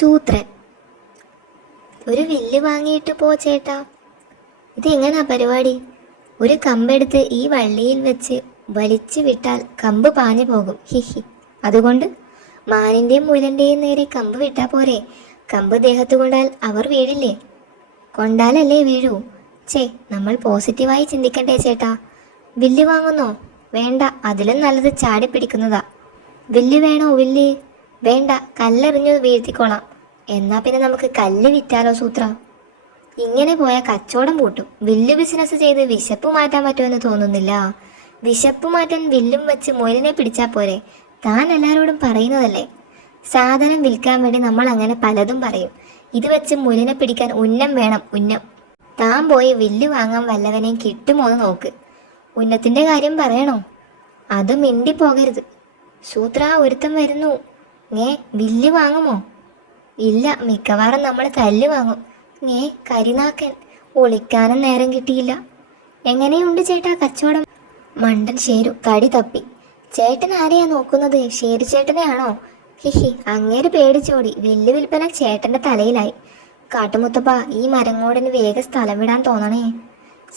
ശൂദ്രൻ. ഒരു വില്ല് വാങ്ങിയിട്ട് പോ ചേട്ടാ. ഇതെങ്ങനാ പരിപാടി? ഒരു കമ്പെടുത്ത് ഈ വള്ളിയിൽ വെച്ച് വലിച്ചു വിട്ടാൽ കമ്പ് പാഞ്ഞു പോകും. ഹിഹി. അതുകൊണ്ട് മാനിൻ്റെയും മുയലിൻ്റെയും നേരെ കമ്പ് വിട്ടാൽ പോരെ? കമ്പ് ദേഹത്ത് കൊണ്ടാൽ അവർ വീഴില്ലേ? കൊണ്ടാലല്ലേ വീഴൂ. ചേ, നമ്മൾ പോസിറ്റീവായി ചിന്തിക്കണ്ടേ ചേട്ടാ. വില്ല് വാങ്ങുന്നോ? വേണ്ട, അതിലും നല്ലത് ചാടി പിടിക്കുന്നതാ. വില്ല് വേണോ? വില്ല് വേണ്ട, കല്ലെറിഞ്ഞു വീഴ്ത്തിക്കോളാം. എന്നാ പിന്നെ നമുക്ക് കല്ല് വിറ്റാലോ സൂത്ര? ഇങ്ങനെ പോയാൽ കച്ചവടം പൂട്ടും. വില്ല് ബിസിനസ് ചെയ്ത് വിശപ്പ് മാറ്റാൻ പറ്റുമെന്ന് തോന്നുന്നില്ല. വിശപ്പ് മാറ്റാൻ വില്ലും വെച്ച് മുയലിനെ പിടിച്ചാൽ പോരെ? താൻ എല്ലാവരോടും പറയുന്നതല്ലേ. സാധനം വിൽക്കാൻ വേണ്ടി നമ്മൾ അങ്ങനെ പലതും പറയും. ഇത് വെച്ച് മുയലിനെ പിടിക്കാൻ ഉന്നം വേണം, ഉന്നം. താൻ പോയി വില്ല് വാങ്ങാൻ വല്ലവനെയും കിട്ടുമോന്ന് നോക്ക്. ഉന്നത്തിൻ്റെ കാര്യം പറയണോ? അത് മിണ്ടി പോകരുത്. സൂത്ര, ഒരുത്തം വരുന്നു. വില്ല് വാങ്ങുമോ? ഇല്ല, മിക്കവാറും നമ്മൾ തല്ല് വാങ്ങും. കരിനാക്കൻ. ഒളിക്കാനും നേരം കിട്ടിയില്ല. എങ്ങനെയുണ്ട് ചേട്ടാ കച്ചവടം? മണ്ടൻ ഷേരു തടി തപ്പി. ചേട്ടൻ ആരെയാ നോക്കുന്നത്? ഷേരു ചേട്ടനെയാണോ? ഹിഹി. അങ്ങേര് പേടിച്ചോടി. വില്ല് വിൽപ്പന ചേട്ടന്റെ തലയിലായി. കാട്ടുമുത്തപ്പ, ഈ മരങ്ങോടന് വേഗം സ്ഥലം വിടാൻ തോന്നണേ.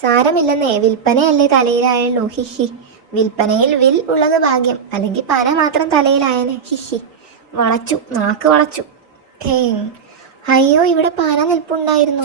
സാരമില്ലെന്നേ, വിൽപ്പനയല്ലേ തലയിലായുള്ളൂ. ഹിഹി. വിൽപ്പനയിൽ വിൽ ഉള്ളത് ഭാഗ്യം, അല്ലെങ്കിൽ പന മാത്രം തലയിലായനെ. ഹിഹി. വളച്ചു, നാക്ക് വളച്ചു. അയ്യോ, ഇവിടെ പന നിൽപ്പുണ്ടായിരുന്നു.